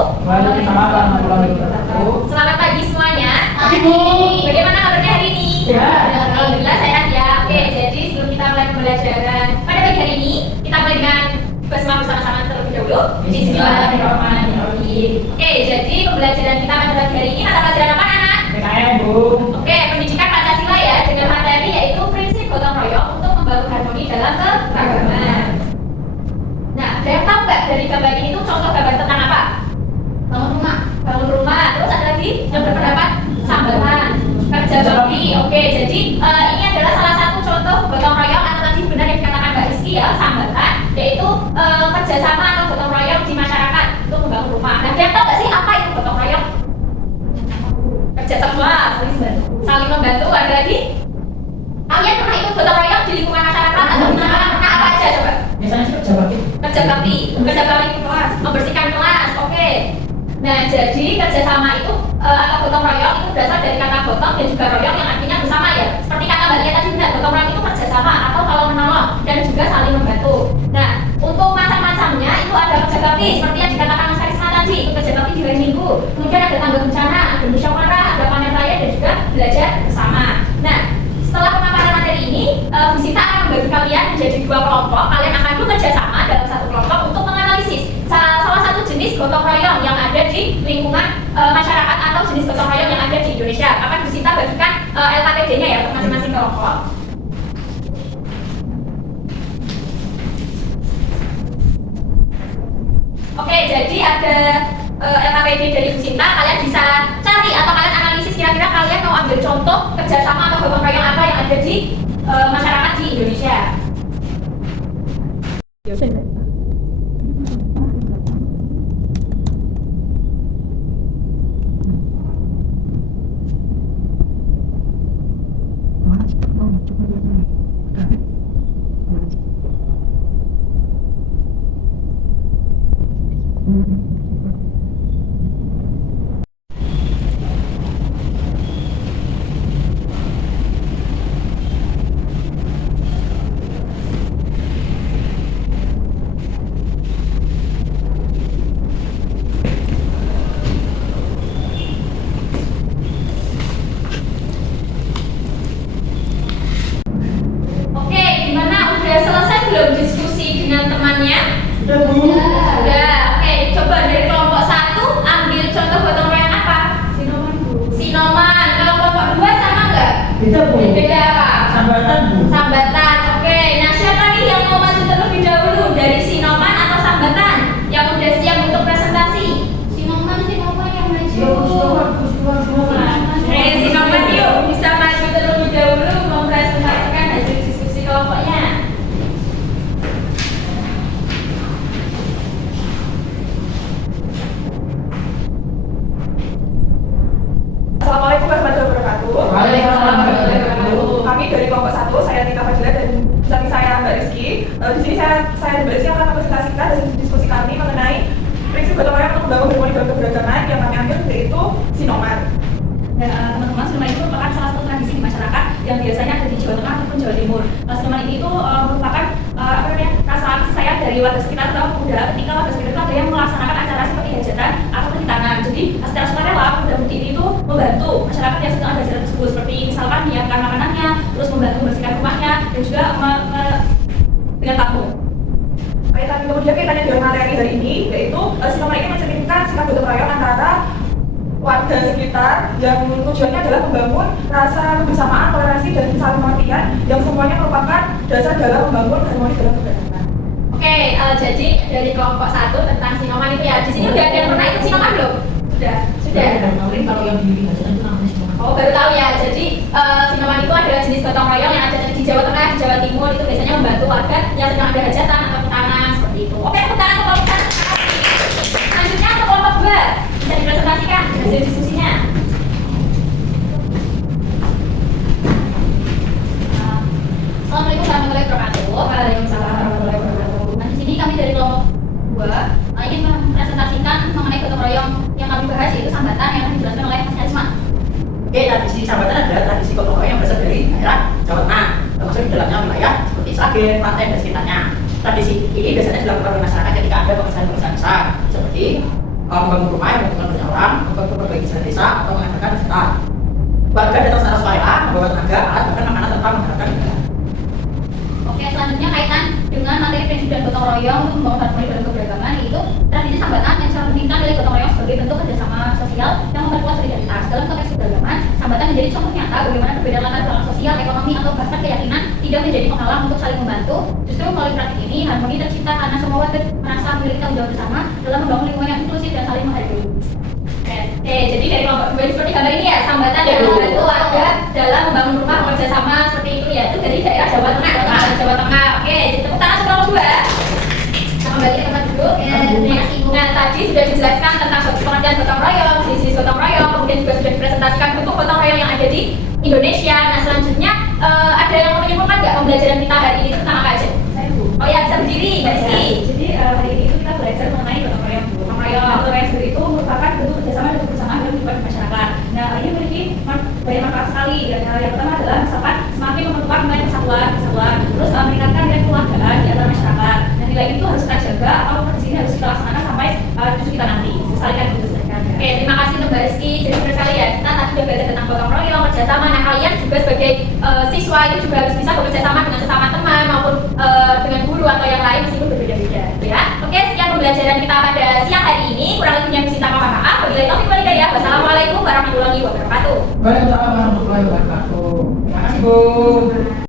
Waalaikumsalam warahmatullahi wabarakatuh. Selamat pagi semuanya. Pagi, Bu. Bagaimana kabarnya hari ini? Ya. Alhamdulillah sehat ya. Oke, jadi sebelum kita mulai pembelajaran pada pagi hari ini, kita mulai dengan basmalah bersama-sama terlebih dahulu. Bismillahirrahmanirrahim. Oke, jadi pembelajaran kita pada pagi hari ini mata pelajaran apa, anak? PKM, Bu. Oke, pendidikan Pancasila ya, dengan materi yaitu prinsip gotong royong untuk membangun harmoni dalam keberagaman. Nah, ada yang tahu nggak dari gambar ini tuh contoh gambar tentang apa? Bangun rumah. Terus ada lagi yang berpendapat sambatan, kerja bakti. Oke, jadi ini adalah salah satu contoh gotong royong atau tadi benar yang dikatakan Mbak Rizky ya, sambatan, yaitu kerjasama atau gotong royong di masyarakat untuk membangun rumah. Nah, dia tahu nggak sih apa itu gotong royong? Kerjasama, saling membantu. Ada lagi? Kalian pernah ikut gotong royong di lingkungan masyarakat atau di mana? Pernah apa aja coba? Biasanya sih kerja bakti. Kerja bakti kelas, membersihkan kelas. Oke. Nah, jadi kerjasama itu atau gotong royong itu berasal dari kata gotong dan juga royong yang artinya bersama ya. Seperti kata Mbak Lia tadi benar, gotong royong itu kerjasama atau kalau menolong dan juga saling membantu. Nah, untuk macam-macamnya itu ada kerja bakti seperti yang dikatakan Mas Karisma tadi, itu kerja bakti di hari Minggu. Kemudian ada tanggap bencana, ada musyawarah, ada panen raya dan juga belajar bersama. Nah, setelah pemaparan materi ini, Bu Sinta akan membagi kalian menjadi dua kelompok. Kalian akan bekerja sama dalam satu kelompok untuk menganalisis salah satu jenis gotong royong yang ada di lingkungan masyarakat atau jenis gotong royong yang ada di Indonesia. Akan Bu Sinta bagikan LKPD-nya ya untuk masing-masing kelompok. Oke, jadi ada LKPD dari Bu Sinta. Kalian bisa cari atau kalian analisis kira-kira kalian mau ambil contoh kerjasama atau gotong royong apa yang ada di masyarakat di Indonesia. Oke, gimana? Udah selesai belum diskusi dengan temannya? Sudah, Bu. Sudah. Oke, coba dari kelompok 1 ambil contoh gotong royong apa? Sinoman, Bu. Sinoman. Kalau kelompok 2 sama nggak? Beda, Bu. Beda apa? Sambatan, Bu. Sambatan. Oke, nah siapa nih yang mau maju terlebih dahulu dari Sinoman atau Sambatan? Yang udah siap untuk presentasi? Sinoman yang maju. Oke, Sinoman yuk bisa maju terlebih dahulu mempresentasikan hasil diskusi kelompoknya. Assalamualaikum warahmatullahi wabarakatuh. Waalaikumsalam warahmatullahi wabarakatuh. Kami dari kelompok 1, saya Tita Fadila dan samping saya Mbak Rizky. Di sini saya dan Mbak Rizky akan mempresentasikan hasil diskusi kami mengenai prinsip gotong royong untuk membangun harmoni dalam keberagaman yang kami ambil yaitu Sinoman. Dan teman-teman, Sinoman itu merupakan salah satu tradisi di masyarakat yang biasanya ada di Jawa Tengah ataupun Jawa Timur. Sinoman ini itu merupakan rasa kasih sayang dari warga sekitar atau pemuda ketika warga sekitar itu ada yang melaksanakan acara seperti hajatan atau pernikahan. Jadi secara sukarela pemuda-pemudi ini itu membantu masyarakat yang sedang ada hajatan tersebut, seperti misalkan menyiapkan makanannya, terus membantu membersihkan rumahnya dan juga dengan tamu. Kemudian kaitannya dengan materi hari ini yaitu Sinoman ini mencerminkan sikap gotong royong antara warga sekitar yang tujuannya adalah membangun rasa kebersamaan, toleransi, dan saling pengertian yang semuanya merupakan dasar dalam membangun harmoni dalam keberagaman. Oke, jadi dari kelompok 1 tentang Sinoman itu ya. Di sini udah ada yang pernah ikut Sinoman belum? Sudah. Kemarin kalau yang di hajatan itu namanya Sinoman. Oh, baru tahu ya. Jadi Sinoman itu adalah jenis gotong royong yang ada di Jawa Tengah, di Jawa Timur. Itu biasanya membantu warga yang sedang ada hajatan atau putanan seperti itu. Oke, putanan ke kelompok 1. Selanjutnya ke kelompok 2. Bisa dipresentasikan hasil diskusinya. Assalamualaikum warahmatullahi wabarakatuh. Waalaikumsalam warahmatullahi wabarakatuh. Nah, di sini kami dari kelompok 2 ingin mempresentasikan mengenai gotong royong yang kami bahas yaitu sambatan yang akan dijelaskan oleh Mas Karisma. Oke, tradisi sambatan adalah tradisi gotong royong yang berasal dari daerah Jawa Tengah, termasuk di dalamnya wilayah seperti Sragen, Klaten, dan sekitarnya. Tradisi ini biasanya dilakukan oleh masyarakat ketika ada pekerjaan-pekerjaan besar seperti membangun rumah yang membutuhkan banyak orang, memperbaiki jalan desa, atau mengadakan wisata. Warga datang secara sukarela, membawa tenaga, alat, bahkan makanan tanpa mengharapkan negara. Oke, selanjutnya kaitan dengan materi prinsip dan gotong royong untuk membangun harmoni dalam keberagaman, yaitu tradisi sambatan yang secara pendidikan dari gotong royong sebagai bentuk kerjasama sosial yang memperkuat solidaritas. Dalam konteks keberagaman, sambatan menjadi contoh nyata bagaimana perbedaan latar belakang sosial, ekonomi, atau bahkan keyakinan tidak menjadi penghalang untuk saling membantu. Justru melalui praktik ini, harmoni tercipta karena semua warga merasa memiliki tanggung jawab bersama dalam membangun lingkungan yang inklusif dan saling menghargai. Oke, jadi dari kelompok dua seperti gambar ini ya, sambatan yang membantu warga dalam membangun rumah bekerjasama seperti itu ya, itu dari daerah Jawa Tengah. Jawa Tengah. Oke, tepuk tangan untuk kelompok dua. Kita kembali ke tempat duduk. Nah, tadi sudah dijelaskan tentang pengertian gotong royong, jenis gotong royong, kemudian juga sudah dipresentasikan bentuk gotong royong yang ada di Indonesia. Nah, selanjutnya ada yang mau menyimpulkan nggak pembelajaran kita hari ini tentang apa aja? Oh ya, bisa berdiri, Mbak Rizky. Jadi hari ini itu kita belajar mengenai gotong royong. Gotong royong sendiri itu merupakan bentuk kerjasama dan kebersamaan dalam kehidupan masyarakat. Nah, ini memiliki banyak manfaat sekali. Yang pertama adalah misalkan semakin memperkuat nilai persatuan, terus meningkatkan nilai kekeluargaan di antara masyarakat. Dan nilai itu harus kita jaga atau di sini harus kita laksanakan sampai cucu kita nanti. Selesaikan. Oke, terima kasih untuk Mbak Rizky. Jadi benar sekali ya, kita tadi sudah belajar tentang gotong royong, kerjasama. Nah, kalian juga sebagai siswa itu juga harus bisa bekerja sama dengan sesama teman maupun dengan guru atau yang lain meskipun berbeda-beda. Ya, oke, sekian pembelajaran kita pada siang hari ini. Kurang lebihnya mohon maaf. Wabillahi taufiq wal hidayah. Wassalamualaikum warahmatullahi wabarakatuh. Waalaikumsalam.